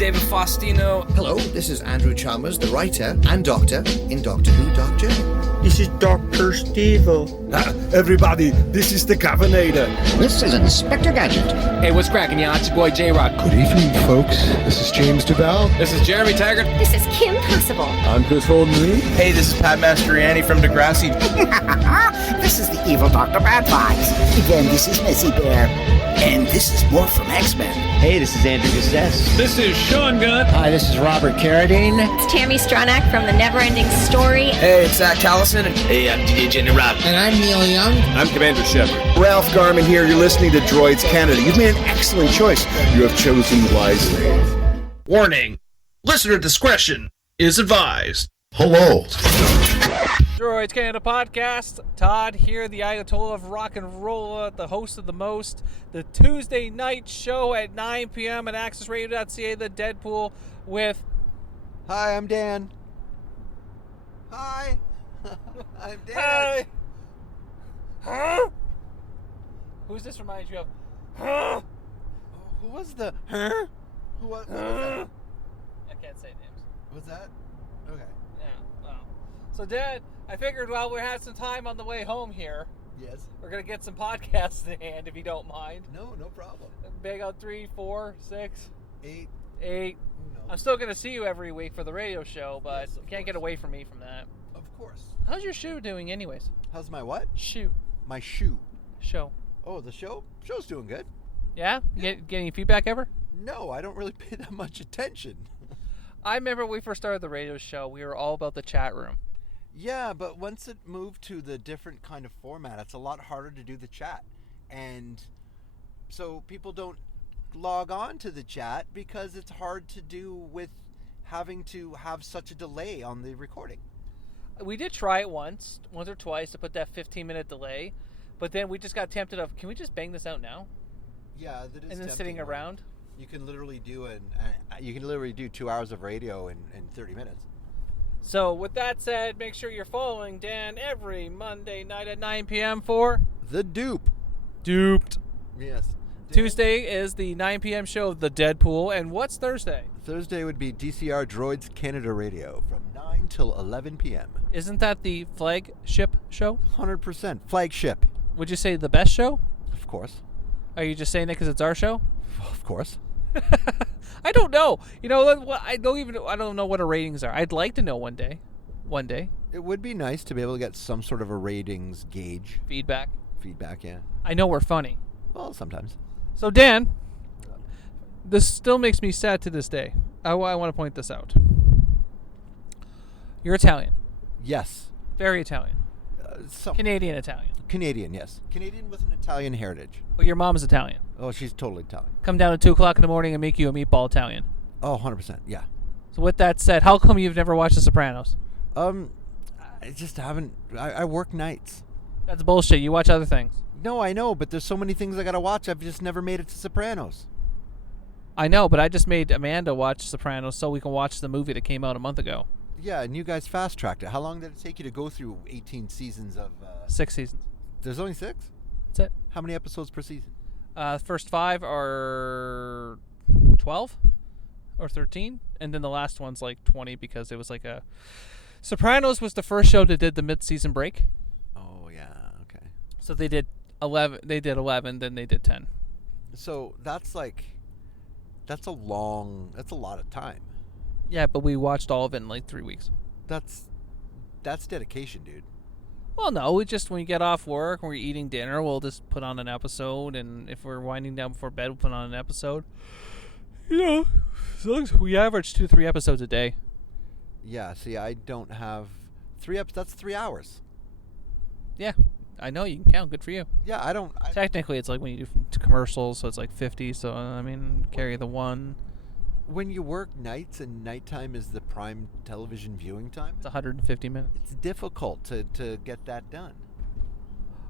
David Faustino. Hello, this is Andrew Chalmers, the writer and doctor in Doctor Who Doctor. This is Dr. Steve-O. Everybody, this is the Governator. This is Inspector Gadget. Hey, what's cracking, y'all? It's your boy J-Rock. Good evening, folks. This is James DeBell. This is Jeremy Taggart. This is Kim Possible. I'm Chris Holden-Lee. Hey, this is Pat Mastroianni from Degrassi. This is the evil Dr. Bad Vibes. Again, this is Missy Bear. And this is more from X-Men. Hey, this is Andrew Gazette. This is Sean Gunn. Hi, this is Robert Carradine. It's Tammy Stronach from The Neverending Story. Hey, it's Zach Callison. Hey, I'm DJ Jenny Rob. And I'm Neil Young. I'm Commander Shepard. Ralph Garman here. You're listening to Droids Canada. You've made an excellent choice. You have chosen wisely. Warning. Listener discretion is advised. Hello. Droids Canada podcast. Todd here, the Ayatollah of rock and roll, the host of the most, the Tuesday night show at 9 p.m. at accessradio.ca, the Deadpool with... Hi, I'm Dan. Hi. I'm Dan. Hi. Huh? Who's this reminds you of? Huh? Who was the... Huh? Who was that? I can't say names. Was that? Okay. Yeah, well. So, Dad, I figured while we had some time on the way home here, yes, we're going to get some podcasts in hand, if you don't mind. No problem. Big out 3, 4, 6, 8. I'm still going to see you every week for the radio show, but yes, can't get away from me from that. Of course. How's your shoe doing anyways? How's my what? Shoe. My shoe. Show. Oh, the show? Show's doing good. Yeah? You get any feedback ever? No, I don't really pay that much attention. I remember when we first started the radio show, we were all about the chat room. Yeah, but once it moved to the different kind of format, it's a lot harder to do the chat. And so people don't log on to the chat because it's hard to do with having to have such a delay on the recording. We did try it once or twice to put that 15-minute delay, but then we just got tempted of, can we just bang this out now? Yeah, that is. And then sitting around. You can literally do 2 hours of radio in 30 minutes. So with that said, make sure you're following Dan every Monday night at 9 p.m. for The Dupe. Duped. Yes. Tuesday is the 9 p.m. show of The Deadpool. And what's Thursday? Thursday would be DCR Droids Canada Radio from 9 till 11 p.m. Isn't that the flagship show? 100%. Flagship. Would you say the best show? Of course. Are you just saying it because it's our show? Of course. I don't know. You know, I don't know what our ratings are. I'd like to know one day. One day. It would be nice to be able to get some sort of a ratings gauge. Feedback, yeah. I know we're funny. Well, sometimes. So, Dan, this still makes me sad to this day. I want to point this out. You're Italian. Yes. Very Italian. Canadian Italian. Canadian, yes. Canadian with an Italian heritage. But your mom is Italian. Oh, she's totally Italian. Come down at 2 o'clock in the morning and make you a meatball Italian. Oh, 100%, yeah. So with that said, how come you've never watched The Sopranos? I just haven't. I work nights. That's bullshit. You watch other things. No, I know, but there's so many things I gotta watch. I've just never made it to Sopranos. I know, but I just made Amanda watch Sopranos so we can watch the movie that came out a month ago. Yeah, and you guys fast-tracked it. How long did it take you to go through 18 seasons of... 6 seasons. There's only 6? That's it. How many episodes per season? First 5 are 12 or 13, and then the last one's like 20 because it was like a... Sopranos was the first show that did the mid-season break. Oh, yeah, okay. So they did 11, then they did 10. So that's a lot of time. Yeah, but we watched all of it in like 3 weeks. That's dedication, dude. Well, no, we just, when we get off work, when we're eating dinner, we'll just put on an episode, and if we're winding down before bed, we'll put on an episode. You know, as long as we average 2-3 episodes a day. Yeah, see, I don't have 3 episodes. That's 3 hours. Yeah, I know, you can count. Good for you. Yeah, Technically, it's like when you do commercials, so it's like 50, so, I mean, carry the one. When you work nights and nighttime is the prime television viewing time, it's 150 minutes. It's difficult to get that done.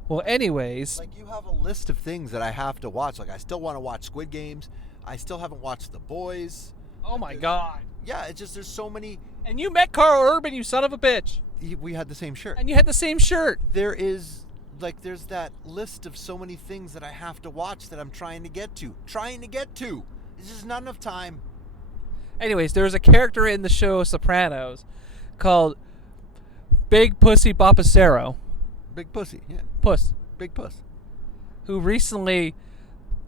Well, anyways, like you have a list of things that I have to watch. Like I still want to watch Squid Games. I still haven't watched The Boys. Oh my God. Yeah, it's just there's so many. And you met Carl Urban, you son of a bitch. We had the same shirt. And you had the same shirt. There's that list of so many things that I have to watch that I'm trying to get to. There's just not enough time. Anyways, there was a character in the show Sopranos called Big Pussy Bapacero. Big pussy, yeah. Puss. Big puss. Who recently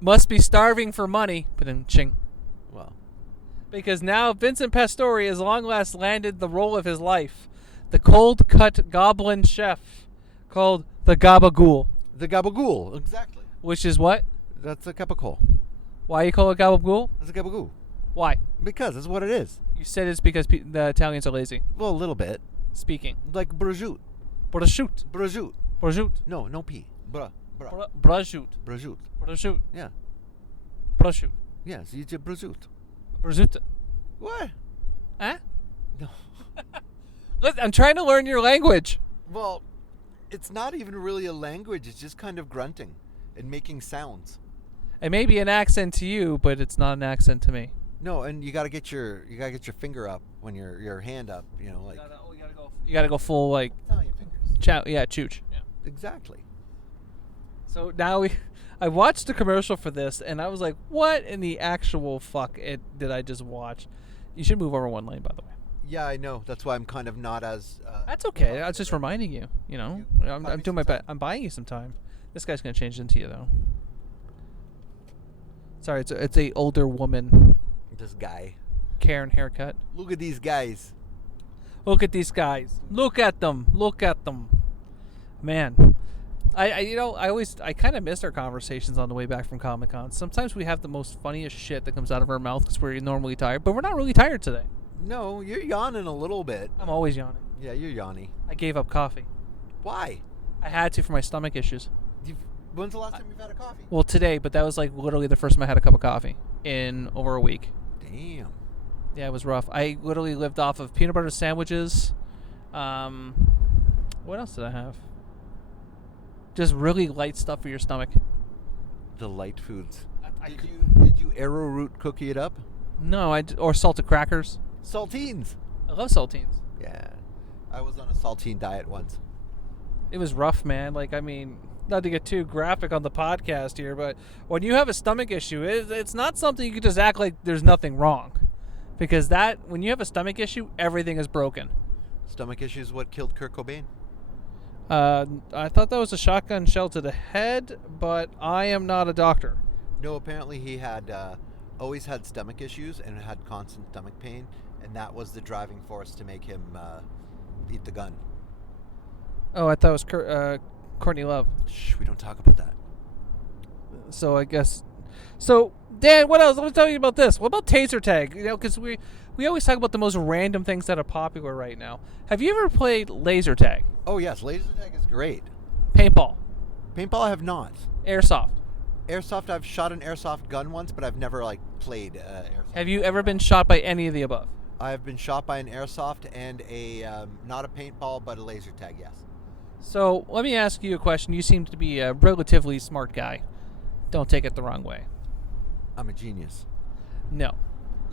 must be starving for money. But then ching. Well. Because now Vincent Pastore has long last landed the role of his life. The cold-cut goblin chef called the Ghabaghoul. The Ghabaghoul, exactly. Which is what? That's a cup of coal. Why you call it Ghabaghoul? It's a Ghabaghoul. Why? Because it's what it is. You said it's because the Italians are lazy. Well, a little bit. Speaking. Like prosciutto. Prosciutto. Prosciutto. Prosciutto. No P. Prosciutto. Prosciutto. Prosciutto. Yeah. Prosciutto. Yes, you did prosciutto. Prosciutto. What? Huh? No. Listen, I'm trying to learn your language. Well, it's not even really a language. It's just kind of grunting and making sounds. It may be an accent to you, but it's not an accent to me. No, and you gotta get your finger up when your hand up. You know, like you gotta go full like Italian fingers. Chooch. Yeah. Exactly. So now I watched the commercial for this, and I was like, "What in the actual fuck did I just watch?" You should move over one lane, by the way. Yeah, I know. That's why I'm kind of not as. That's okay. I was just reminding you. You know, I'm doing my best. I'm buying you some time. This guy's gonna change into you though. Sorry, it's a older woman. This guy. Karen haircut. Look at these guys. Look at these guys. Look at them. Look at them. Man, I kind of miss our conversations on the way back from Comic-Con. Sometimes we have the most funniest shit that comes out of our mouth because we're normally tired, but we're not really tired today. No, you're yawning a little bit. I'm always yawning. Yeah, you're yawny. I gave up coffee. Why? I had to for my stomach issues. When's the last time you've had a coffee? Well, today, but that was like literally the first time I had a cup of coffee in over a week. Damn. Yeah, it was rough. I literally lived off of peanut butter sandwiches. What else did I have? Just really light stuff for your stomach. The light foods. Did you arrowroot cookie it up? No, or salted crackers. Saltines. I love saltines. Yeah, I was on a saltine diet once. It was rough, man. Like, I mean, not to get too graphic on the podcast here, but when you have a stomach issue, it's not something you can just act like there's nothing wrong. Because when you have a stomach issue, everything is broken. Stomach issue is what killed Kurt Cobain? I thought that was a shotgun shell to the head, but I am not a doctor. No, apparently he had always had stomach issues and had constant stomach pain, and that was the driving force to make him eat the gun. Oh, I thought it was Courtney Love. Shh, we don't talk about that. So I guess... So, Dan, what else? Let me tell you about this. What about Tazer Tag? You know, because we always talk about the most random things that are popular right now. Have you ever played laser tag? Oh, yes. Laser tag is great. Paintball? Paintball I have not. Airsoft? Airsoft, I've shot an airsoft gun once, but I've never, played airsoft. Have you ever been shot by any of the above? I have been shot by an airsoft and not a paintball, but a laser tag, yes. So, let me ask you a question. You seem to be a relatively smart guy. Don't take it the wrong way. I'm a genius. No.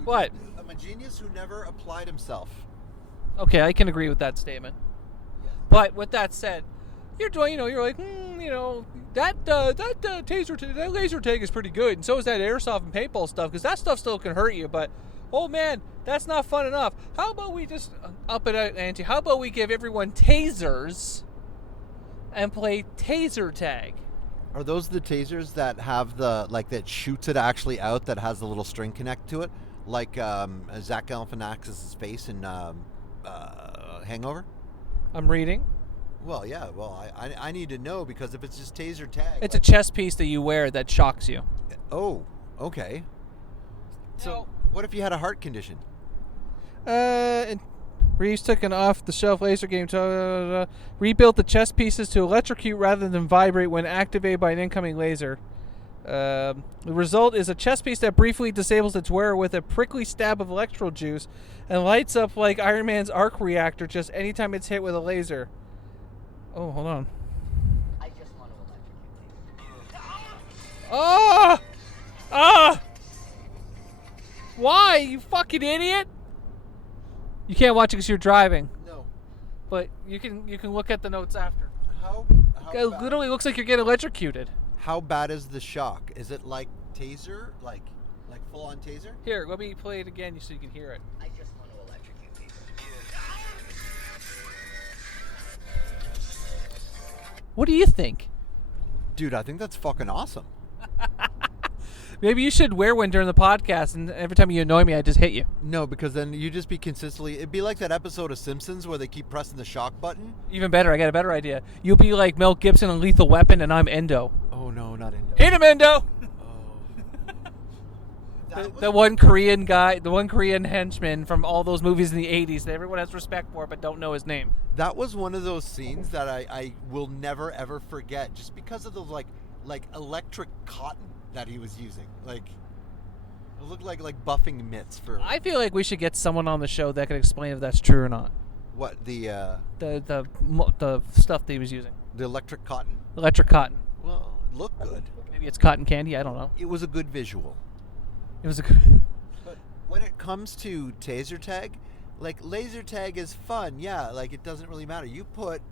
But I'm a genius who never applied himself. Okay, I can agree with that statement. Yeah. But with that said, you're doing, you're like, that laser tag is pretty good, and so is that airsoft and paintball stuff, because that stuff still can hurt you. But oh man, that's not fun enough. How about we just up it out, ante? How about we give everyone tasers and play taser tag? Are those the tasers that have that shoots it actually out, that has the little string connect to it? Like Zach Galifianakis' face in Hangover? I'm reading. Well, yeah. Well, I need to know, because if it's just taser tag... It's a chest piece that you wear that shocks you. Oh, okay. So, what if you had a heart condition? Reeves took an off-the-shelf laser game to rebuilt the chest pieces to electrocute rather than vibrate when activated by an incoming laser. The result is a chest piece that briefly disables its wearer with a prickly stab of electro juice and lights up like Iron Man's arc reactor just anytime it's hit with a laser. Oh, hold on. I just want to electrocute. Why, you fucking idiot? You can't watch it because you're driving. No. But you can look at the notes after. How it literally looks like you're getting electrocuted. How bad is the shock? Is it like taser? Like full-on taser? Here, let me play it again so you can hear it. I just want to electrocute people. What do you think? Dude, I think that's fucking awesome. Maybe you should wear one during the podcast, and every time you annoy me, I just hit you. No, because then you just be consistently... It'd be like that episode of Simpsons where they keep pressing the shock button. Even better, I got a better idea. You'll be like Mel Gibson in Lethal Weapon, and I'm Endo. Oh, no, not Endo. Hit him, Endo! Oh. The one Korean guy, the one Korean henchman from all those movies in the 80s that everyone has respect for but don't know his name. That was one of those scenes that I will never, ever forget just because of the, like electric cotton that he was using. Like, it looked like buffing mitts for... I feel like we should get someone on the show that can explain if that's true or not. What, the stuff that he was using. The electric cotton? Electric cotton. Well, it looked good. Maybe it's cotton candy, I don't know. It was a good visual. It was a good... But when it comes to taser tag, like, laser tag is fun, yeah, like, it doesn't really matter. You put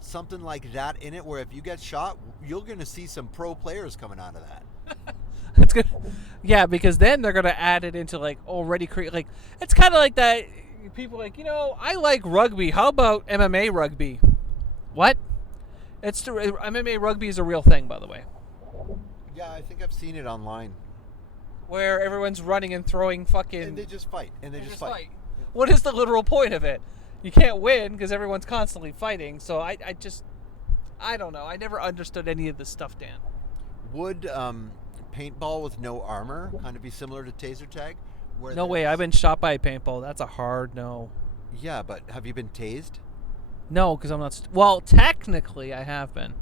something like that in it where if you get shot, you're going to see some pro players coming out of that. It's good. Yeah, because then they're gonna add it into like already create. Like it's kind of like that. People like, I like rugby. How about MMA rugby? What? MMA rugby is a real thing, by the way. Yeah, I think I've seen it online. Where everyone's running and throwing fucking. And they just fight. And they just fight. What is the literal point of it? You can't win because everyone's constantly fighting. So I don't know. I never understood any of this stuff, Dan. Would paintball with no armor kind of be similar to taser tag? No way, I've been shot by a paintball. That's a hard no. Yeah, but have you been tased? No, because I'm not... well, technically, I have been.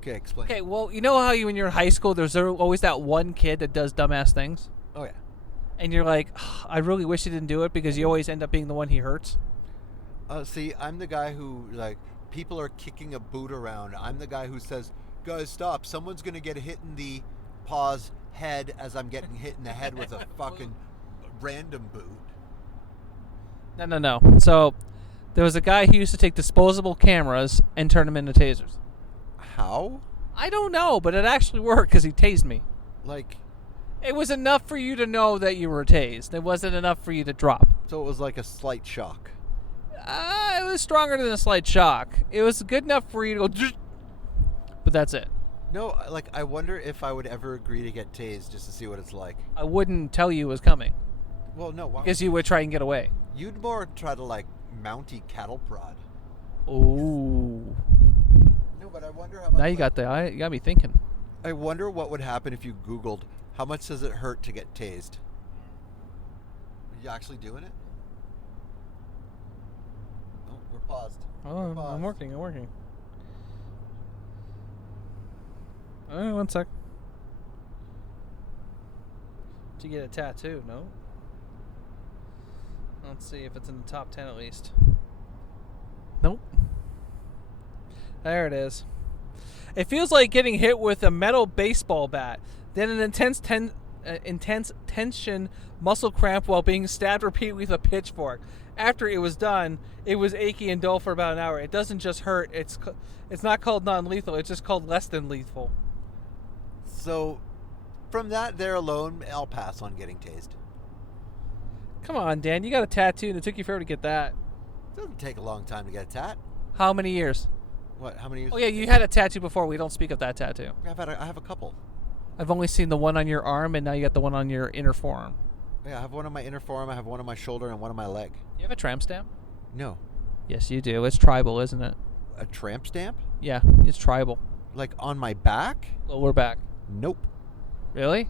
Okay, explain. Okay, well, you know how when you're in high school, there's always that one kid that does dumbass things? Oh, yeah. And you're like, I really wish he didn't do it because you always end up being the one he hurts? See, I'm the guy who, like, people are kicking a boot around. I'm the guy who says... Guys, stop. Someone's going to get hit in the head as I'm getting hit in the head with a fucking random boot. No. So, there was a guy who used to take disposable cameras and turn them into tasers. How? I don't know, but it actually worked because he tased me. Like... It was enough for you to know that you were tased. It wasn't enough for you to drop. So it was like a slight shock. It was stronger than a slight shock. It was good enough for you to go... But that's it. No, like, I wonder if I would ever agree to get tased just to see what it's like. I wouldn't tell you it was coming. Well, no. Why? Because you would try and get away. You'd more try to, like, mounty cattle prod. Ooh. No, but I wonder how much... Now you got me thinking. I wonder what would happen if you Googled, how much does it hurt to get tased? Are you actually doing it? Oh, we're paused. Oh, I'm working. One sec. To get a tattoo, no? Let's see if it's in the top 10 at least. Nope. There it is. It feels like getting hit with a metal baseball bat, then an intense tension muscle cramp while being stabbed repeatedly with a pitchfork. After it was done, it was achy and dull for about an hour. It doesn't just hurt. It's not called non-lethal. It's just called less than lethal. So, from that there alone, I'll pass on getting tased. Come on, Dan. You got a tattoo, and it took you forever to get that. It doesn't take a long time to get a tat. How many years? What? How many years? Oh, yeah, you had a tattoo before. We don't speak of that tattoo. I have a couple. I've only seen the one on your arm, and now you got the one on your inner forearm. Yeah, I have one on my inner forearm, I have one on my shoulder, and one on my leg. You have a tramp stamp? No. Yes, you do. It's tribal, isn't it? A tramp stamp? Yeah, it's tribal. Like on my back? Lower back. Nope. Really?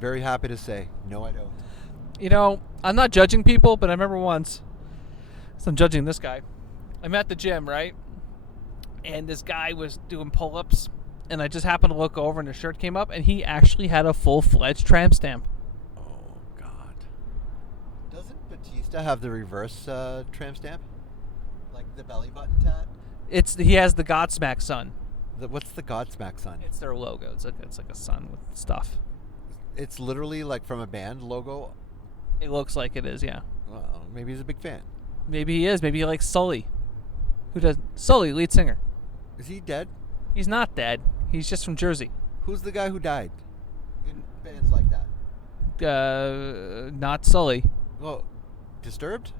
Very happy to say, no, I don't. You know, I'm not judging people, but I remember once, so I'm judging this guy. I'm at the gym, right? And this guy was doing pull-ups, and I just happened to look over, and his shirt came up, and he actually had a full-fledged tramp stamp. Oh, God. Doesn't Batista have the reverse tramp stamp? Like the belly button tat? He has the Godsmack sun. What's the Godsmack sun? It's their logo. It's like a sun with stuff. It's literally like from a band logo? It looks like it is, yeah. Well, maybe he's a big fan. Maybe he is. Maybe he likes Sully. Who does? Sully, lead singer. Is he dead? He's not dead. He's just from Jersey. Who's the guy who died in bands like that? not Sully. Well, Disturbed?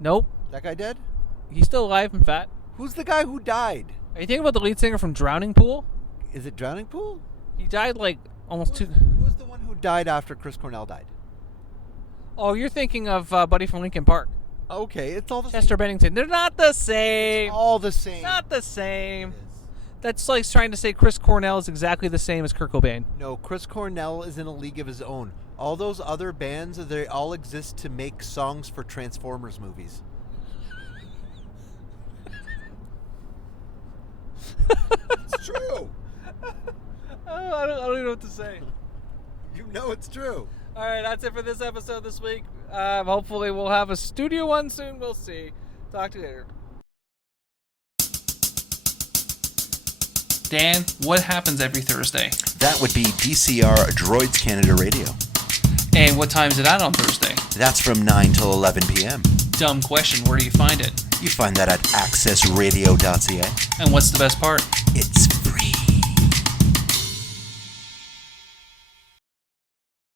Nope. That guy dead? He's still alive and fat. Who's the guy who died? Are you thinking about the lead singer from Drowning Pool? Is it Drowning Pool? He died like almost two. Who was the one who died after Chris Cornell died? Oh, you're thinking of Buddy from Linkin Park. Okay, it's all the Chester Bennington. They're not the same. It's all the same. It's not the same. That's like trying to say Chris Cornell is exactly the same as Kurt Cobain. No, Chris Cornell is in a league of his own. All those other bands, they all exist to make songs for Transformers movies. It's true. I don't even know what to say. You know it's true. All right, that's it for this episode this week. Hopefully we'll have a studio one soon. We'll see. Talk to you later. Dan, what happens every Thursday? That would be DCR Droids Canada Radio. And what time is it at on Thursday? That's from 9 till 11 p.m. Dumb question. Where do you find it? You find that at accessradio.ca. And what's the best part? It's